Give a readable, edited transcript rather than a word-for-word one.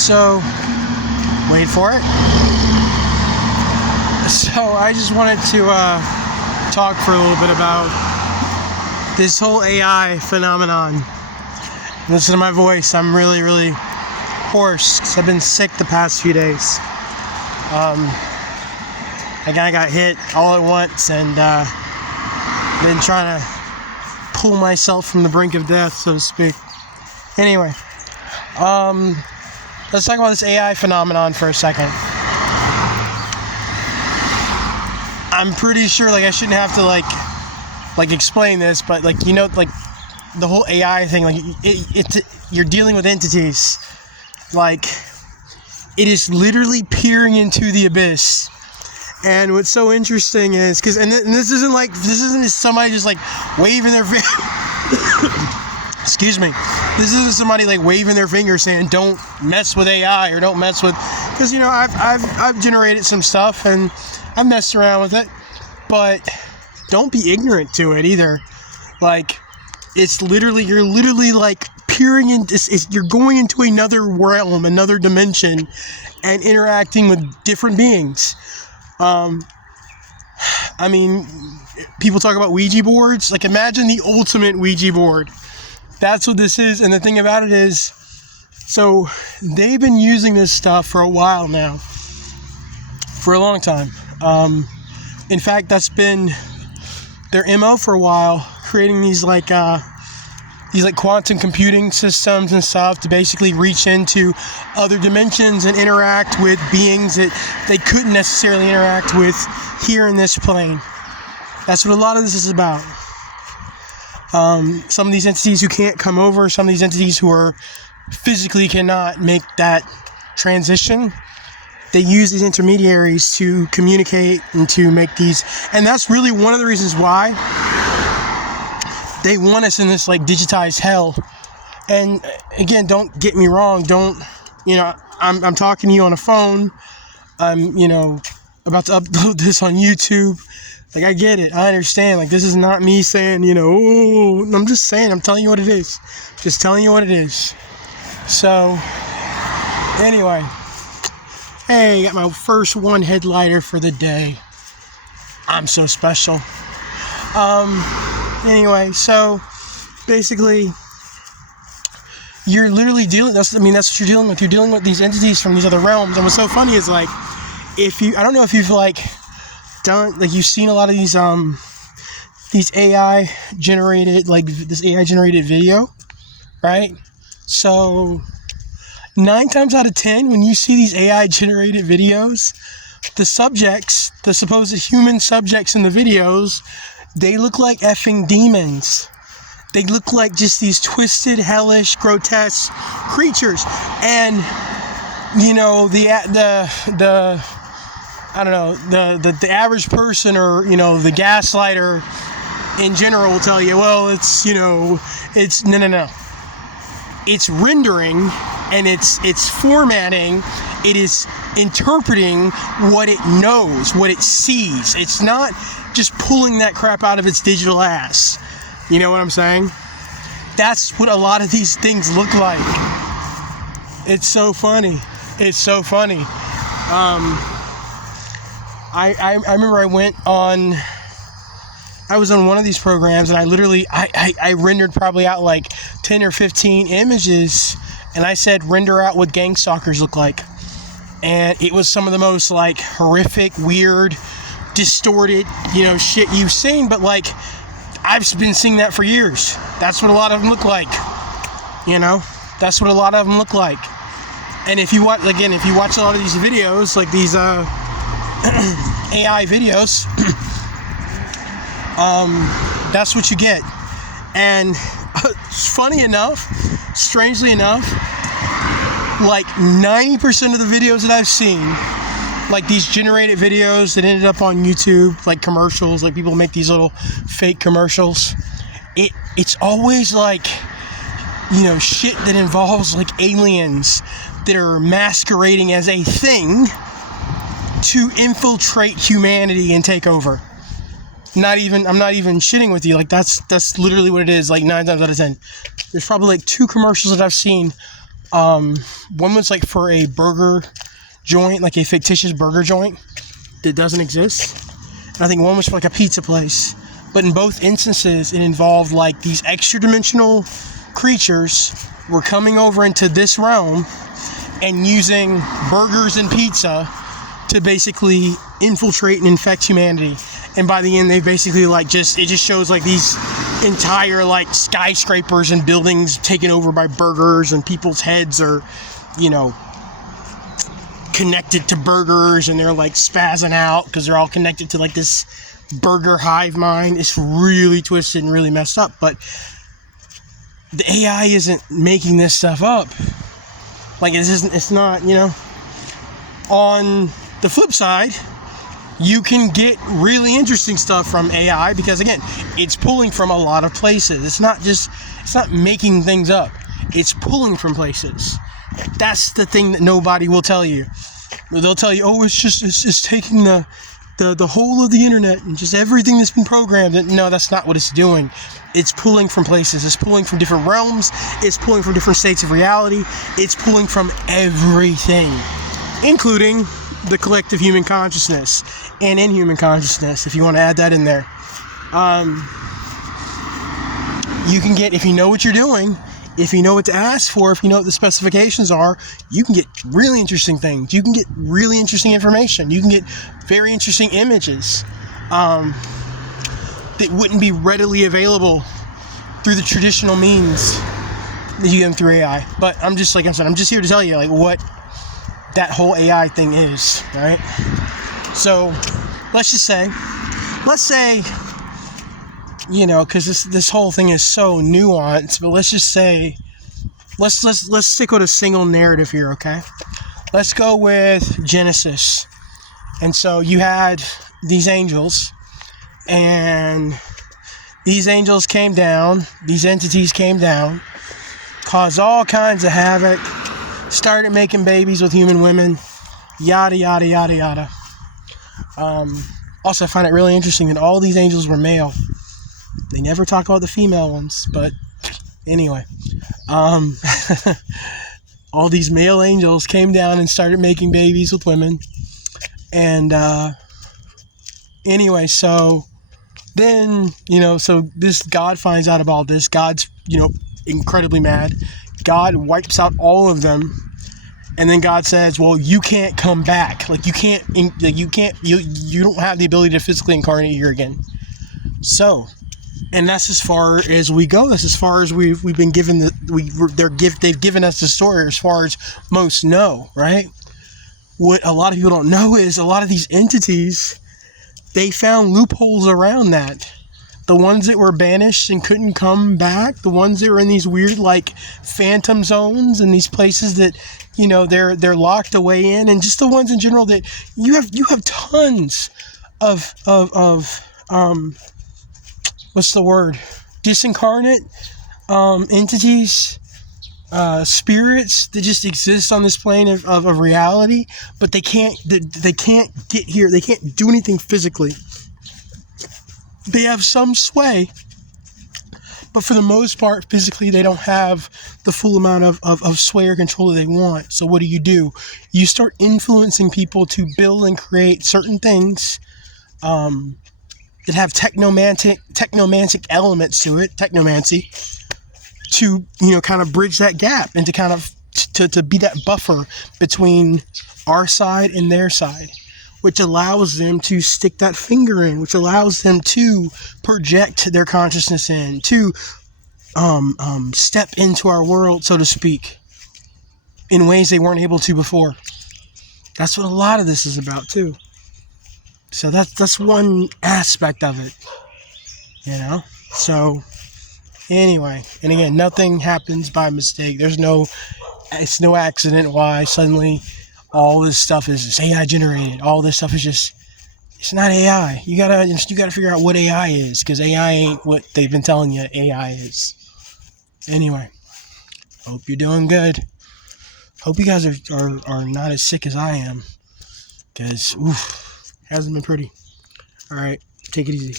So, wait for it. So, I just wanted to talk for a little bit about this whole AI phenomenon. Listen to my voice. I'm really, really hoarse because I've been sick the past few days. I kind of got hit all at once and been trying to pull myself from the brink of death, so to speak. Anyway, let's talk about this AI phenomenon for a second. I'm pretty sure, like, I shouldn't have to like explain this, but like, you know, like the whole AI thing, like you're dealing with entities. Like, it is literally peering into the abyss. And what's so interesting is, this isn't somebody just like waving their excuse me. This isn't somebody like waving their finger saying don't mess with AI or don't mess with, because, you know, I've generated some stuff and I've messed around with it, but don't be ignorant to it either. Like, you're literally like peering in, you're going into another realm, another dimension, and interacting with different beings. I mean, people talk about Ouija boards. Like, imagine the ultimate Ouija board. That's what this is. And the thing about it is, so they've been using this stuff for a while now, for a long time. In fact, that's been their MO for a while, creating these quantum computing systems and stuff to basically reach into other dimensions and interact with beings that they couldn't necessarily interact with here in this plane. That's what a lot of this is about. Some of these entities who can't come over, some of these entities who are physically cannot make that transition, they use these intermediaries to communicate and to make these, and that's really one of the reasons why they want us in this like digitized hell. And again, don't get me wrong, I'm talking to you on a phone, I'm, about to upload this on YouTube. Like, I get it, I understand, like, this is not me saying, oh, I'm just saying, I'm telling you what it is. Just telling you what it is. So, anyway, hey, got my first one headlighter for the day. I'm so special. Anyway, so basically, you're literally that's what you're dealing with. You're dealing with these entities from these other realms. And what's so funny is, like, I don't know if you've you've seen a lot of these AI generated, this AI generated video, right? So 9 times out of 10, when you see these AI generated videos, the supposed human subjects in the videos, they look like effing demons. They look like just these twisted, hellish, grotesque creatures. And, the average person, or, the gaslighter in general will tell you, well, it's no. It's rendering, and it's formatting, it is interpreting what it knows, what it sees. It's not just pulling that crap out of its digital ass. You know what I'm saying? That's what a lot of these things look like. It's so funny. It's so funny. I remember I was on one of these programs, and I literally, I rendered probably out like 10 or 15 images, and I said, render out what gang stalkers look like. And it was some of the most, like, horrific, weird, distorted, shit you've seen, but, like, I've been seeing that for years. That's what a lot of them look like. That's what a lot of them look like. And if you watch a lot of these videos, like these AI videos, that's what you get. And strangely enough, like 90% of the videos that I've seen, like these generated videos that ended up on YouTube, like commercials, like people make these little fake commercials, it's always like, shit that involves like aliens that are masquerading as a thing to infiltrate humanity and take over. I'm not even shitting with you. Like, that's literally what it is, like 9 times out of 10. There's probably like 2 commercials that I've seen One was like for a burger joint, like a fictitious burger joint that doesn't exist. And I think one was for like a pizza place. But in both instances, it involved like these extra dimensional creatures were coming over into this realm and using burgers and pizza to basically infiltrate and infect humanity. And by the end, they basically like it just shows like these entire like skyscrapers and buildings taken over by burgers, and people's heads are, connected to burgers, and they're like spazzing out because they're all connected to like this burger hive mind. It's really twisted and really messed up, but the AI isn't making this stuff up. Like it's not, On the flip side, you can get really interesting stuff from AI because, again, it's pulling from a lot of places. It's not making things up. It's pulling from places. That's the thing that nobody will tell you. They'll tell you, oh, it's taking the whole of the internet and just everything that's been programmed. No, that's not what it's doing. It's pulling from places. It's pulling from different realms. It's pulling from different states of reality. It's pulling from everything, including the collective human consciousness and inhuman consciousness, if you want to add that in there. You can get, if you know what you're doing, if you know what to ask for, if you know what the specifications are, you can get really interesting things. You can get really interesting information. You can get very interesting images that wouldn't be readily available through the traditional means that you get them through AI. But I'm just, like I said, I'm just here to tell you like what that whole AI thing is, right? So let's say, because this whole thing is so nuanced, but let's just say, let's stick with a single narrative here, okay? Let's go with Genesis. And so you had these angels, and these angels came down, these entities came down, caused all kinds of havoc, started making babies with human women, yada, yada, yada, yada. Also, I find it really interesting that all these angels were male. They never talk about the female ones, but anyway. All these male angels came down and started making babies with women. And anyway, so then, so this God finds out about this. God's, incredibly mad. God wipes out all of them. And then God says, well, you can't come back. Like you don't have the ability to physically incarnate here again. So, and that's as far as we go. That's as far as we've been given. They've given us the story as far as most know, right? What a lot of people don't know is a lot of these entities, they found loopholes around that. The ones that were banished and couldn't come back, the ones that were in these weird like phantom zones and these places that, they're locked away in, and just the ones in general that you have tons of what's the word? Disincarnate entities, spirits that just exist on this plane of reality, but they can't get here. They can't do anything physically. They have some sway, but for the most part, physically, they don't have the full amount of sway or control that they want. So what do? You start influencing people to build and create certain things that have technomantic elements to it, technomancy, to, kind of bridge that gap and to kind of to be that buffer between our side and their side, which allows them to stick that finger in, which allows them to project their consciousness in, to step into our world, so to speak, in ways they weren't able to before. That's what a lot of this is about too. So that's one aspect of it, So anyway, and again, nothing happens by mistake. It's no accident why suddenly all this stuff is AI generated. All this stuff is it's not AI. You gotta figure out what AI is, because AI ain't what they've been telling you AI is. Anyway, hope you're doing good. Hope you guys are not as sick as I am, because hasn't been pretty. All right, take it easy.